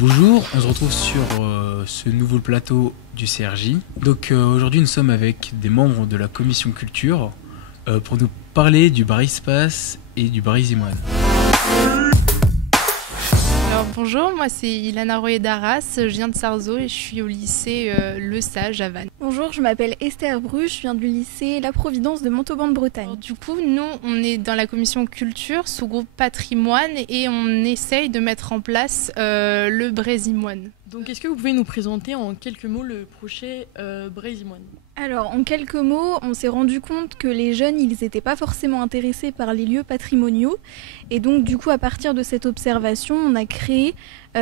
Bonjour, on se retrouve sur ce nouveau plateau du CRJ. Donc aujourd'hui nous sommes avec des membres de la commission culture pour nous parler du bar Espace et du bar Zimoine. Alors bonjour, moi c'est Ilana Royer d'Arras, je viens de Sarzeau et je suis au lycée Le Sage à Vannes. Bonjour, je m'appelle Esther Bru, je viens du lycée La Providence de Montauban-de-Bretagne. Alors, du coup, nous on est dans la commission culture, sous-groupe patrimoine et on essaye de mettre en place le Brézimoine. Donc est-ce que vous pouvez nous présenter en quelques mots le projet Brézimoine ? Alors en quelques mots, on s'est rendu compte que les jeunes, ils n'étaient pas forcément intéressés par les lieux patrimoniaux. Et donc du coup, à partir de cette observation, on a créé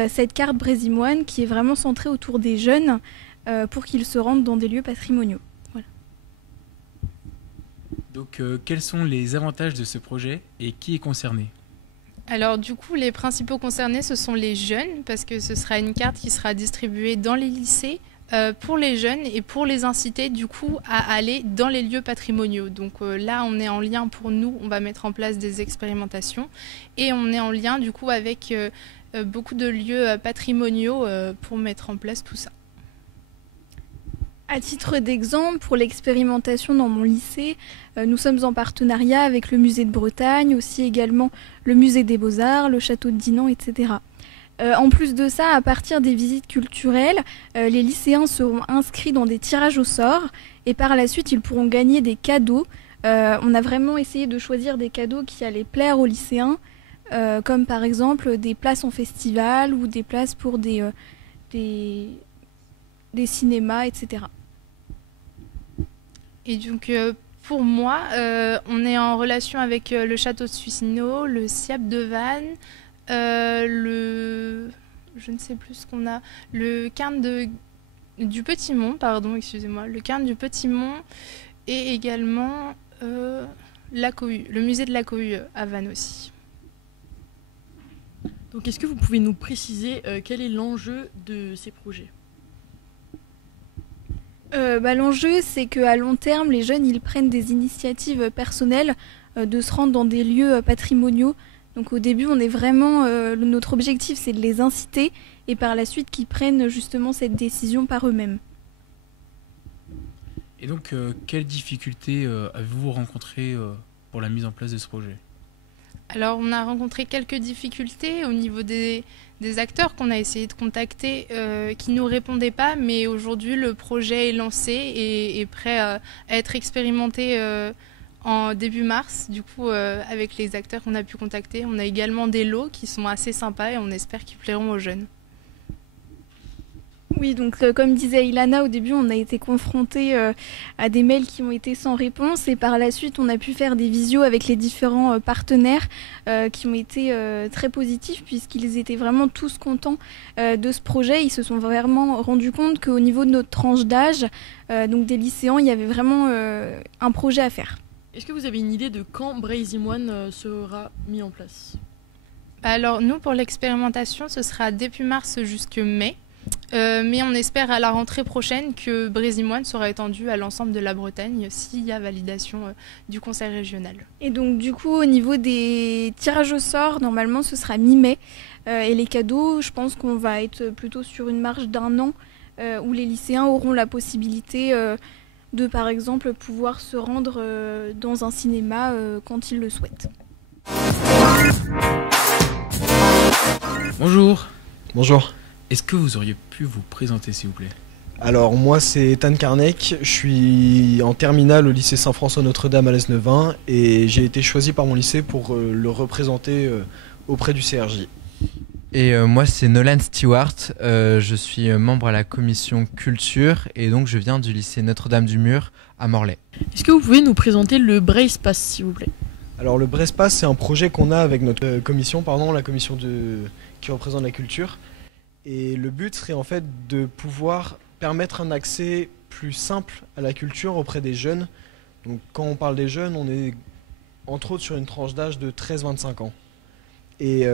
cette carte Brézimoine qui est vraiment centrée autour des jeunes pour qu'ils se rendent dans des lieux patrimoniaux. Voilà. Donc quels sont les avantages de ce projet et qui est concerné ? Alors du coup, les principaux concernés, ce sont les jeunes, parce que ce sera une carte qui sera distribuée dans les lycées pour les jeunes et pour les inciter du coup à aller dans les lieux patrimoniaux. Donc là, on est en lien pour nous, on va mettre en place des expérimentations et on est en lien du coup avec beaucoup de lieux patrimoniaux pour mettre en place tout ça. À titre d'exemple, pour l'expérimentation dans mon lycée, nous sommes en partenariat avec le musée de Bretagne, aussi également le musée des Beaux-Arts, le château de Dinan, etc. En plus de ça, à partir des visites culturelles, les lycéens seront inscrits dans des tirages au sort et par la suite, ils pourront gagner des cadeaux. On a vraiment essayé de choisir des cadeaux qui allaient plaire aux lycéens, comme par exemple des places en festival ou des places pour des cinémas, etc. Et donc pour moi, on est en relation avec le château de Suisino, le SIAP de Vannes, je ne sais plus ce qu'on a, le Cairn du Petit Mont, pardon, excusez-moi, le Cairn du Petit Mont et également la Cohue, le musée de la Cohue à Vannes aussi. Donc est-ce que vous pouvez nous préciser quel est l'enjeu de ces projets ? L'enjeu, c'est qu'à long terme, les jeunes ils prennent des initiatives personnelles de se rendre dans des lieux patrimoniaux. Donc au début, on est vraiment, notre objectif, c'est de les inciter et par la suite qu'ils prennent justement cette décision par eux-mêmes. Et donc quelles difficultés avez-vous rencontrées pour la mise en place de ce projet ? Alors on a rencontré quelques difficultés au niveau des acteurs qu'on a essayé de contacter qui ne nous répondaient pas, mais aujourd'hui le projet est lancé et est prêt à être expérimenté en début mars. Du coup avec les acteurs qu'on a pu contacter, on a également des lots qui sont assez sympas et on espère qu'ils plairont aux jeunes. Oui, donc comme disait Ilana, au début on a été confrontés à des mails qui ont été sans réponse et par la suite on a pu faire des visios avec les différents partenaires qui ont été très positifs puisqu'ils étaient vraiment tous contents de ce projet. Ils se sont vraiment rendus compte qu'au niveau de notre tranche d'âge, donc des lycéens, il y avait vraiment un projet à faire. Est-ce que vous avez une idée de quand Brézimoine sera mis en place ? Alors nous pour l'expérimentation, ce sera début mars jusqu'à mai. Mais on espère à la rentrée prochaine que Brézimoine sera étendu à l'ensemble de la Bretagne s'il y a validation du conseil régional. Et donc du coup au niveau des tirages au sort, normalement ce sera mi-mai et les cadeaux, je pense qu'on va être plutôt sur une marge d'1 an où les lycéens auront la possibilité de par exemple pouvoir se rendre dans un cinéma quand ils le souhaitent. Bonjour. Bonjour. Est-ce que vous auriez pu vous présenter s'il vous plaît ? Alors moi c'est Ethan Karnek, je suis en terminale au lycée Saint-François Notre-Dame à Lesneuvin et j'ai été choisi par mon lycée pour le représenter auprès du CRJ. Et moi c'est Nolan Stewart, je suis membre à la commission culture et donc je viens du lycée Notre-Dame-du-Mur à Morlaix. Est-ce que vous pouvez nous présenter le Brézpace s'il vous plaît ? Alors le Brézpace c'est un projet qu'on a avec notre commission, la commission qui représente la culture. Et le but serait en fait de pouvoir permettre un accès plus simple à la culture auprès des jeunes. Donc quand on parle des jeunes, on est entre autres sur une tranche d'âge de 13-25 ans. Et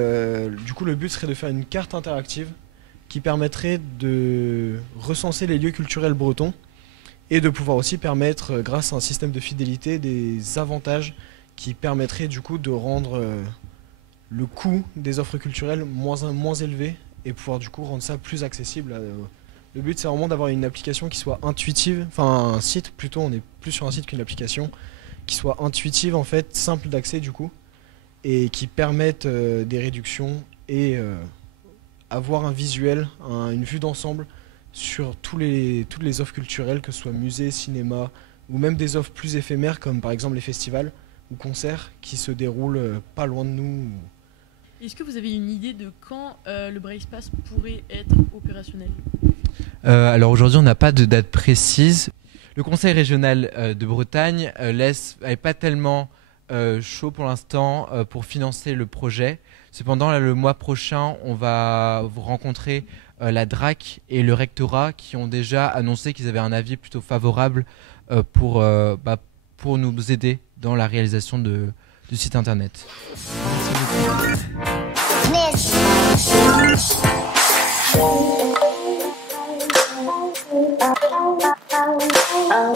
du coup le but serait de faire une carte interactive qui permettrait de recenser les lieux culturels bretons et de pouvoir aussi permettre, grâce à un système de fidélité, des avantages qui permettraient du coup de rendre le coût des offres culturelles moins élevé et pouvoir du coup rendre ça plus accessible. Le but c'est vraiment d'avoir une application qui soit intuitive, enfin un site plutôt, on est plus sur un site qu'une application, qui soit intuitive en fait, simple d'accès du coup, et qui permette des réductions et avoir un visuel, une vue d'ensemble sur toutes les offres culturelles, que ce soit musée, cinéma, ou même des offres plus éphémères comme par exemple les festivals ou concerts qui se déroulent pas loin de nous. Est-ce que vous avez une idée de quand le Braillespace pourrait être opérationnel ? Alors aujourd'hui, on n'a pas de date précise. Le Conseil régional de Bretagne n'est pas tellement chaud pour l'instant pour financer le projet. Cependant, là, le mois prochain, on va rencontrer la DRAC et le rectorat qui ont déjà annoncé qu'ils avaient un avis plutôt favorable pour nous aider dans la réalisation du site internet. Merci beaucoup.